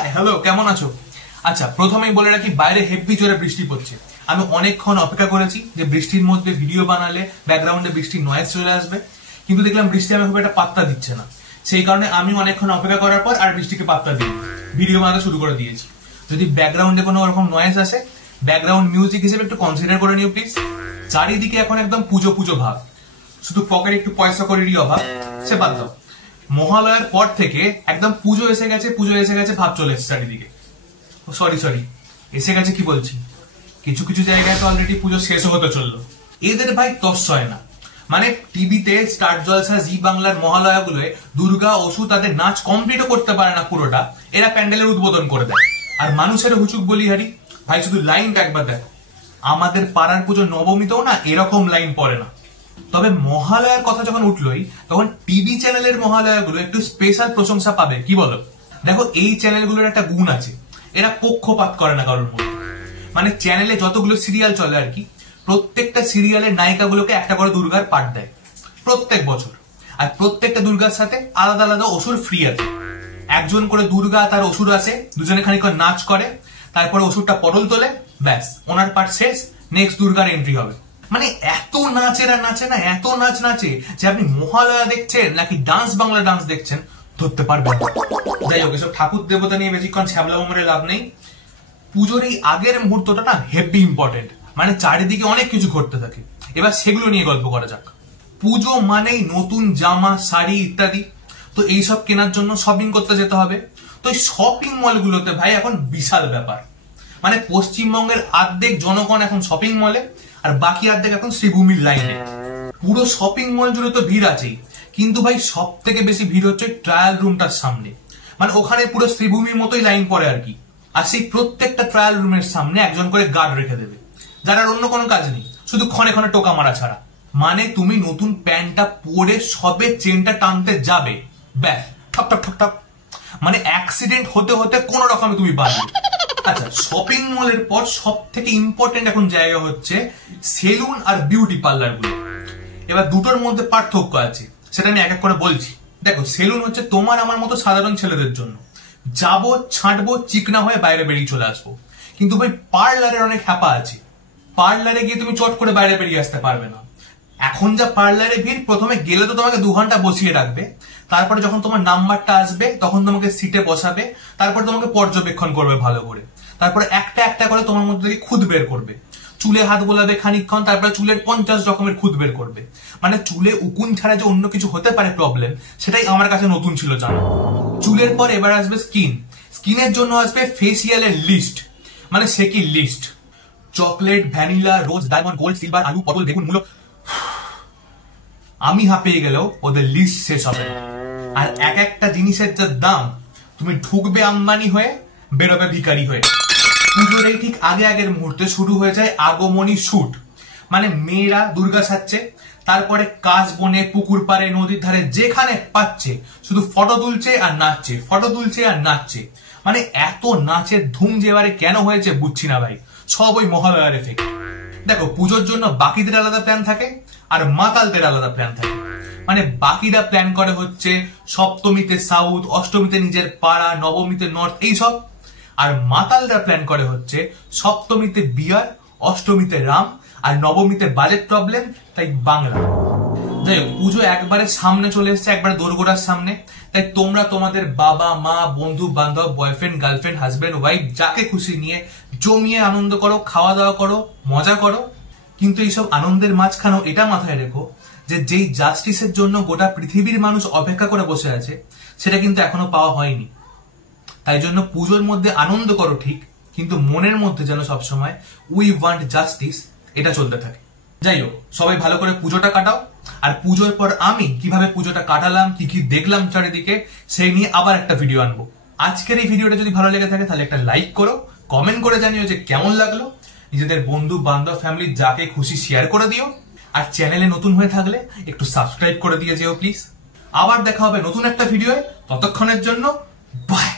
Hi hello, কেমন আছো? আচ্ছা, প্রথমেই বলে রাখি, বাইরে হেভি জোরে বৃষ্টি পড়ছে। আমি অনেকক্ষণ অপেক্ষা করেছি যে বৃষ্টির মধ্যে ভিডিও বানালে ব্যাকগ্রাউন্ডে বৃষ্টির নয়েজ চলে আসবে, কিন্তু দেখলাম বৃষ্টি আমি খুব একটা পাত্তা দিচ্ছে না। সেই কারণে আমি অনেকক্ষণ অপেক্ষা করার পর আর বৃষ্টিকে পাত্তা দিই, ভিডিও বানাতে শুরু করে দিয়েছি। যদি ব্যাকগ্রাউন্ডে কোনো রকম নয়েজ আসে, ব্যাকগ্রাউন্ড মিউজিক হিসেবে একটু কনসিডার করে নিও প্লিজ। চারিদিকে এখন একদম পুজো পুজো ভাব, শুধু পকেটে একটু পয়সা করেরই অভাব, সে বাদ দাও। মহালয়ার পর থেকে একদম পুজো এসে গেছে ভাব চলে এসেছে চারিদিকে। সরি এসে গেছে কি বলছি, কিছু কিছু জায়গায় তো অলরেডি পুজো শেষও হতে চললো। এদের ভাই তস হয় না, মানে টিভিতে স্টার জলসা, জি বাংলার মহালয়া গুলোয় দুর্গা অসু তাদের নাচ কমপ্লিটও করতে পারে না পুরোটা, এরা প্যান্ডেলের উদ্বোধন করে দেয়। আর মানুষের হুচুক বলিহারি, ভাই শুধু লাইনটা একবার দেখো। আমাদের পাড়ার পুজো নবমীতেও না এরকম লাইন পড়ে না। তবে মহালয়ার কথা যখন উঠলোই, তখন টিভি চ্যানেলের মহালয়া গুলো একটু স্পেশাল প্রশংসা পাবে, কি বলো? দেখো, এই চ্যানেলগুলোর একটা গুণ আছে, এরা পক্ষপাত করে না কারোর মধ্যে। মানে চ্যানেলে যতগুলো সিরিয়াল চলে আর কি, প্রত্যেকটা সিরিয়ালের নায়িকাগুলোকে একটা করে দুর্গার পাঠ দেয় প্রত্যেক বছর। আর প্রত্যেকটা দুর্গার সাথে আলাদা আলাদা অসুর ফ্রি আছে। একজন করে দুর্গা তার অসুর আছে, দুজনে খানিক নাচ করে, তারপরে অসুরটা পটল তোলে, ব্যাস ওনার পাঠ শেষ, নেক্সট দুর্গার এন্ট্রি হবে। মানে এত নাচেরা নাচে না, এত নাচ নাচে যে আপনি মহালয়া দেখছেন নাকি ডান্স বাংলা ডান্স দেখছেন ধরতে পারবেন। যাই হোক, এসব ঠাকুর দেবতা নিয়ে বেশিক্ষণ ছ্যাবলা মোমরে লাভ নেই। পুজোর এই আগের মুহূর্তটা না হেভি ইম্পর্টেন্ট, মানে চারিদিকে অনেক কিছু ঘটতে থাকে। এবার সেগুলো নিয়ে গল্প করা যাক। পুজো মানেই নতুন জামা, শাড়ি ইত্যাদি, তো এইসব কেনার জন্য শপিং করতে যেতে হবে। তো এই শপিং মলগুলোতে ভাই এখন বিশাল ব্যাপার, মানে পশ্চিমবঙ্গের অর্ধেক জনগণ এখন শপিং মলে, আর বাকি অর্ধেক এখন শ্রীভূমির লাইনে। পুরো শপিং মল জুড়ে তো ভিড় আছেই, কিন্তু ভাই সব থেকে বেশি ভিড় হচ্ছে ট্রায়াল রুমটার সামনে। মানে ওখানে পুরো শ্রীভূমির মতোই লাইন পড়ে আর কি। আর সেই প্রত্যেকটা ট্রায়াল রুমের সামনে একজন করে গার্ড রেখে দেবে, যার আর অন্য কোনো কাজ নেই, শুধু ক্ষণে ক্ষণে টোকা মারা ছাড়া। মানে তুমি নতুন প্যান্টটা পরে সবে চেনটা টানতে যাবে, ব্যাস ঠক ঠক ঠক ঠক, মানে অ্যাক্সিডেন্ট হতে হতে কোন রকমে তুমি বাঁচবে। আচ্ছা, শপিং মলের পর সব থেকে ইম্পর্টেন্ট এখন জায়গা হচ্ছে সেলুন আর বিউটি পার্লার গুলো। এবার দুটোর মধ্যে পার্থক্য আছে, সেটা আমি এক এক করে বলছি। দেখো, সেলুন হচ্ছে তোমার আমার মতো সাধারণ ছেলেদের জন্য, যাবো, ছাঁটবো, চিকনা হয়ে বাইরে বেরিয়ে চলে আসবো। কিন্তু ভাই পার্লারের অনেক হ্যাপা আছে, পার্লারে গিয়ে তুমি চট করে বাইরে বেরিয়ে আসতে পারবে না। এখন যা পার্লারে ভিড়, প্রথমে গেলে তো তোমাকে 2 ঘন্টা বসিয়ে রাখবে, তারপরে যখন তোমার নাম্বারটা আসবে তখন তোমাকে সিটে বসাবে, তারপরে তোমাকে পর্যবেক্ষণ করবে ভালো করে, তারপরে একটা একটা করে তোমার মধ্যে থেকে খুদ বের করবে, চুলে হাত বোলাবে খানিকক্ষণ, তারপরে চুলের 50 রকমের খুদ বের করবে। মানে চুলে উকুন ছাড়া যে অন্য কিছু হতে পারে প্রবলেম, সেটাই আমার কাছে নতুন ছিল জানো। চুলের পর এবার আসবে স্কিন, স্কিনের জন্য আসবে ফেসিয়ালের লিস্ট। মানে সে কি লিস্ট, চকলেট, ভ্যানিলা, রোজ, ডায়মন্ড, গোল্ড, সিলভার, আলু, পটল, বেগুন, মূলো, আমি হাঁপিয়ে গেলেও ওদের লিস্ট শেষ হবে না। আর এক একটা জিনিসের যা দাম, তুমি ঢুকবে আম্বানি হয়ে, বেরোবে ভিখারি হয়ে। পুজোর এই ঠিক আগের মুহূর্তে শুরু হয়ে যায় আগমনী শুট। মানে মেয়েরা দুর্গা সাজছে, তারপরে কাশ বনে, পুকুর পাড়ে, নদীর ধারে যেখানে পাচ্ছে শুধু ফটো তুলছে আর নাচছে, ফটো তুলছে আর নাচছে। মানে এত নাচের ধুম যে এবারে কেন হয়েছে বুঝছি না ভাই, সব ওই মহালয়ার এফেক্ট। দেখো, পুজোর জন্য বাকিদের আলাদা প্ল্যান থাকে আর মাতালদের আলাদা প্ল্যান থাকে। মানে বাকিরা প্ল্যান করে হচ্ছে সপ্তমীতে সাউথ, অষ্টমীতে নিজের পাড়া, নবমীতে নর্থ, এইসব। আর মাতালরা প্ল্যান করে হচ্ছে সপ্তমীতে বিয়ার, অষ্টমীতে রাম, আর নবমীতে বাজেট প্রবলেম, তাই বাংলা। যাই হোক, পুজো একবারে সামনে চলে এসছে, একবারে দোরগোড়ার সামনে। তাই তোমরা তোমাদের বাবা মা, বন্ধু বান্ধব, বয়ফ্রেন্ড, গার্লফ্রেন্ড, হাজবেন্ড, ওয়াইফ, যাকে খুশি নিয়ে জমিয়ে আনন্দ করো, খাওয়া দাওয়া করো, মজা করো। কিন্তু এইসব আনন্দের মাঝখানেও এটা মাথায় রেখো যে যেই জাস্টিসের জন্য গোটা পৃথিবীর মানুষ অপেক্ষা করে বসে আছে, সেটা কিন্তু এখনো পাওয়া হয়নি। তাই জন্য পুজোর মধ্যে আনন্দ করো ঠিক, কিন্তু মনের মধ্যে যেন সবসময় উই ওয়ান্ট জাস্টিস এটা চলতে থাকে। যাই হোক, সবাই ভালো করে পুজোটা কাটাও। আর পুজোর পর আমি কিভাবে পুজোটা কাটালাম, কি কি দেখলাম চারিদিকে, সেই নিয়ে আবার একটা ভিডিও আনবো। আজকের এই ভিডিওটা যদি ভালো লেগে থাকে তাহলে একটা লাইক করো, কমেন্ট করে জানিও যে কেমন লাগলো। নিজেদের বন্ধু বান্ধব, ফ্যামিলি, যাকে খুশি শেয়ার করে দিও। আর চ্যানেলে নতুন হয়ে থাকলে একটু সাবস্ক্রাইব করে দিয়ে যেও প্লিজ। আবার দেখা হবে নতুন একটা ভিডিওয়ে, ততক্ষণের জন্য বাই।